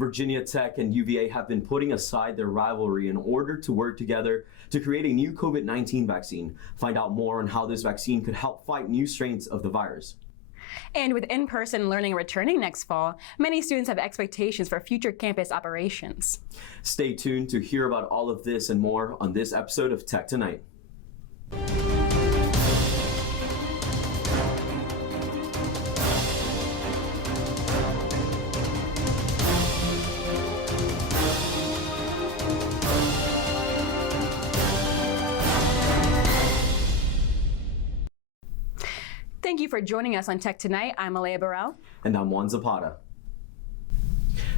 Virginia Tech and UVA have been putting aside their rivalry in order to work together to create a new COVID-19 vaccine. Find out more on how this vaccine could help fight new strains of the virus. And with in-person learning returning next fall, many students have expectations for future campus operations. Stay tuned to hear about all of this and more on this episode of Tech Tonight. Thank you for joining us on Tech Tonight. I'm Alea Burrell. And I'm Juan Zapata.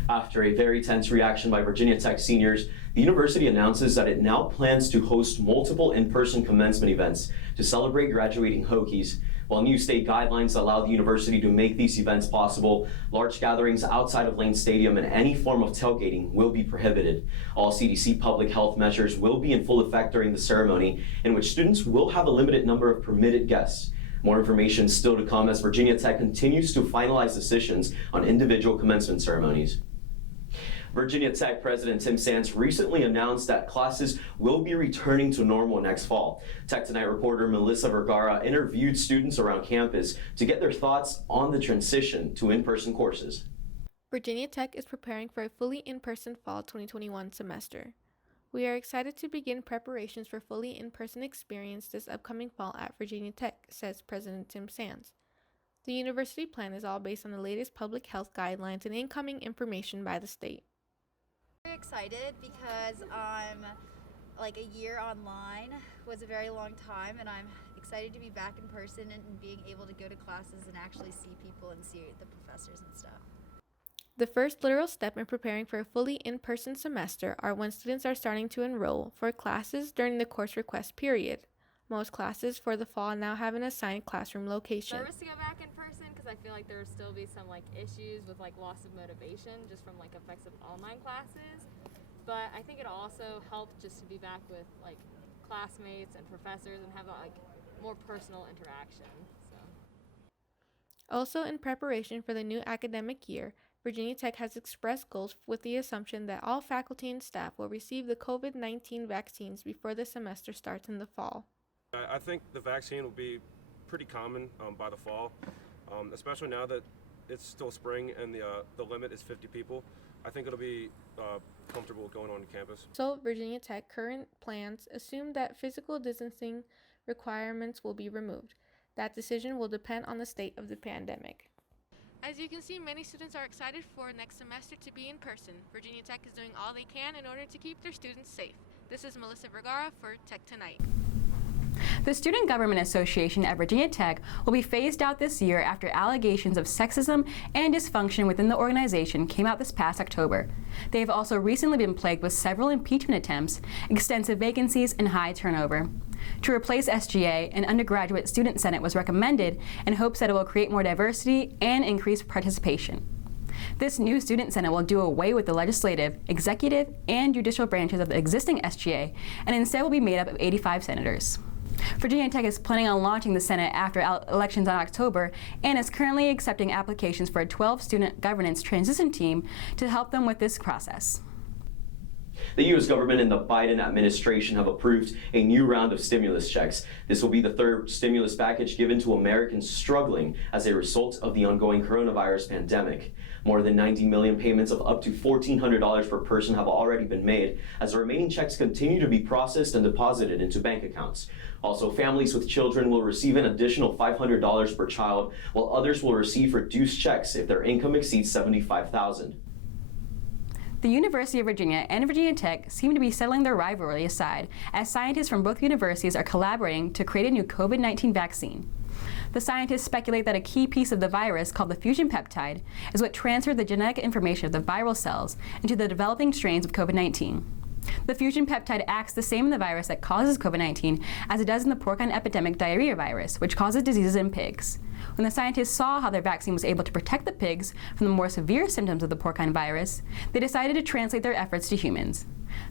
After a very tense reaction by Virginia Tech seniors, the university announces that it now plans to host multiple in-person commencement events to celebrate graduating Hokies. While new state guidelines allow the university to make these events possible, large gatherings outside of Lane Stadium and any form of tailgating will be prohibited. All CDC public health measures will be in full effect during the ceremony, in which students will have a limited number of permitted guests. More information still to come as Virginia Tech continues to finalize decisions on individual commencement ceremonies. Virginia Tech President Tim Sands recently announced that classes will be returning to normal next fall. Tech Tonight reporter Melissa Vergara interviewed students around campus to get their thoughts on the transition to in-person courses. Virginia Tech is preparing for a fully in-person fall 2021 semester. We are excited to begin preparations for fully in-person experience this upcoming fall at Virginia Tech, says President Tim Sands. The university plan is all based on the latest public health guidelines and incoming information by the state. Very excited because like a year online was a very long time, and I'm excited to be back in person and being able to go to classes and actually see people and see the professors and stuff. The first literal step in preparing for a fully in-person semester are when students are starting to enroll for classes during the course request period. Most classes for the fall now have an assigned classroom location. Nervous to go back in person because I feel like there will still be some issues with loss of motivation just from effects of online classes. But I think it'll also help just to be back with classmates and professors and have a more personal interaction. So. Also in preparation for the new academic year, Virginia Tech has expressed goals with the assumption that all faculty and staff will receive the COVID-19 vaccines before the semester starts in the fall. I think the vaccine will be pretty common by the fall, especially now that it's still spring and the limit is 50 people. I think it'll be comfortable going on campus. So Virginia Tech current plans assume that physical distancing requirements will be removed. That decision will depend on the state of the pandemic. As you can see, many students are excited for next semester to be in person. Virginia Tech is doing all they can in order to keep their students safe. This is Melissa Vergara for Tech Tonight. The Student Government Association at Virginia Tech will be phased out this year after allegations of sexism and dysfunction within the organization came out this past October. They have also recently been plagued with several impeachment attempts, extensive vacancies, and high turnover. To replace SGA, an undergraduate student senate was recommended in hopes that it will create more diversity and increase participation. This new student senate will do away with the legislative, executive, and judicial branches of the existing SGA and instead will be made up of 85 senators. Virginia Tech is planning on launching the Senate after elections in October and is currently accepting applications for a 12-student governance transition team to help them with this process. The U.S. government and the Biden administration have approved a new round of stimulus checks. This will be the third stimulus package given to Americans struggling as a result of the ongoing coronavirus pandemic. More than 90 million payments of up to $1,400 per person have already been made, as the remaining checks continue to be processed and deposited into bank accounts. Also, families with children will receive an additional $500 per child, while others will receive reduced checks if their income exceeds $75,000. The University of Virginia and Virginia Tech seem to be settling their rivalry aside as scientists from both universities are collaborating to create a new COVID-19 vaccine. The scientists speculate that a key piece of the virus, called the fusion peptide, is what transferred the genetic information of the viral cells into the developing strains of COVID-19. The fusion peptide acts the same in the virus that causes COVID-19 as it does in the porcine epidemic diarrhea virus, which causes diseases in pigs. When the scientists saw how their vaccine was able to protect the pigs from the more severe symptoms of the porcine virus, they decided to translate their efforts to humans.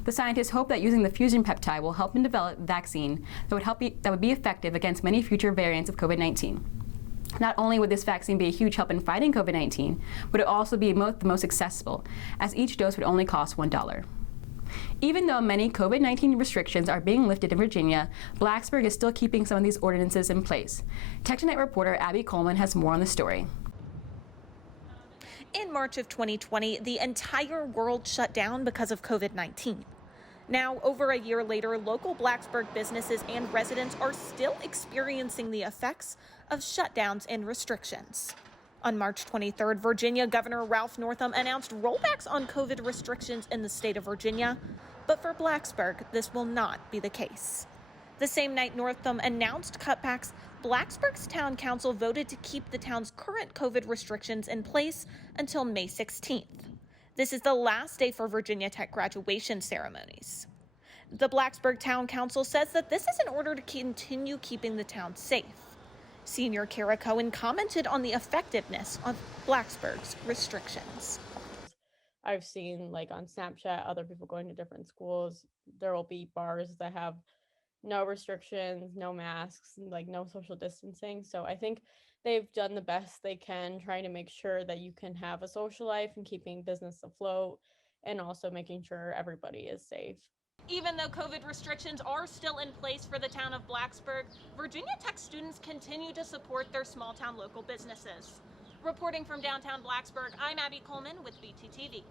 The scientists hope that using the fusion peptide will help them develop a vaccine that would be effective against many future variants of COVID-19. Not only would this vaccine be a huge help in fighting COVID-19, but it would also be the most accessible, as each dose would only cost $1. Even though many COVID-19 restrictions are being lifted in Virginia, Blacksburg is still keeping some of these ordinances in place. Tech Tonight reporter Abby Coleman has more on the story. In March of 2020, the entire world shut down because of COVID-19. Now, over a year later, local Blacksburg businesses and residents are still experiencing the effects of shutdowns and restrictions. On March 23rd, Virginia Governor Ralph Northam announced rollbacks on COVID restrictions in the state of Virginia, but for Blacksburg, this will not be the case. The same night Northam announced cutbacks, Blacksburg's town council voted to keep the town's current COVID restrictions in place until May 16th. This is the last day for Virginia Tech graduation ceremonies. The Blacksburg Town Council says that this is in order to continue keeping the town safe. Senior Kara Cohen commented on the effectiveness of Blacksburg's restrictions. I've seen on Snapchat other people going to different schools. There will be bars that have no restrictions, no masks, no social distancing. So I think they've done the best they can trying to make sure that you can have a social life and keeping business afloat and also making sure everybody is safe. Even though COVID restrictions are still in place for the town of Blacksburg, Virginia Tech students continue to support their small town local businesses. Reporting from downtown Blacksburg, I'm Abby Coleman with VTTV.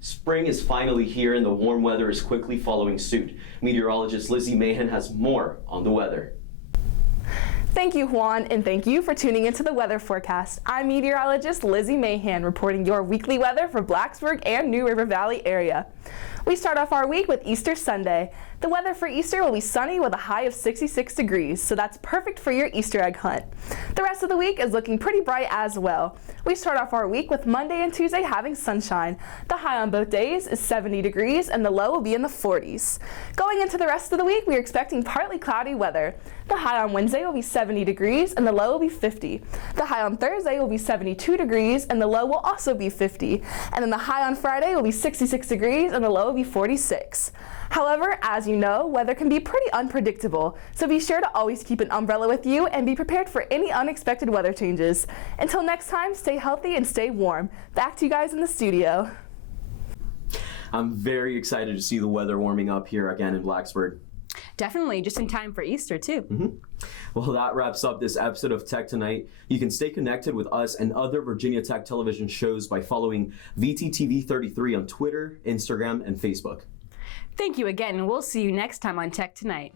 Spring is finally here and the warm weather is quickly following suit. Meteorologist Lizzie Mahan has more on the weather. Thank you, Juan, and thank you for tuning into the weather forecast. I'm meteorologist Lizzie Mahan reporting your weekly weather for Blacksburg and New River Valley area. We start off our week with Easter Sunday. The weather for Easter will be sunny with a high of 66 degrees, so that's perfect for your Easter egg hunt. The rest of the week is looking pretty bright as well. We start off our week with Monday and Tuesday having sunshine. The high on both days is 70 degrees and the low will be in the 40s. Going into the rest of the week, we are expecting partly cloudy weather. The high on Wednesday will be 70 degrees and the low will be 50. The high on Thursday will be 72 degrees and the low will also be 50. And then the high on Friday will be 66 degrees and the low will be 46. However, as you know, weather can be pretty unpredictable, so be sure to always keep an umbrella with you and be prepared for any unexpected weather changes. Until next time, stay healthy and stay warm. Back to you guys in the studio. I'm very excited to see the weather warming up here again in Blacksburg. Definitely, just in time for Easter, too. Well, that wraps up this episode of Tech Tonight. You can stay connected with us and other Virginia Tech television shows by following VTTV33 on Twitter, Instagram, and Facebook. Thank you again, and we'll see you next time on Tech Tonight.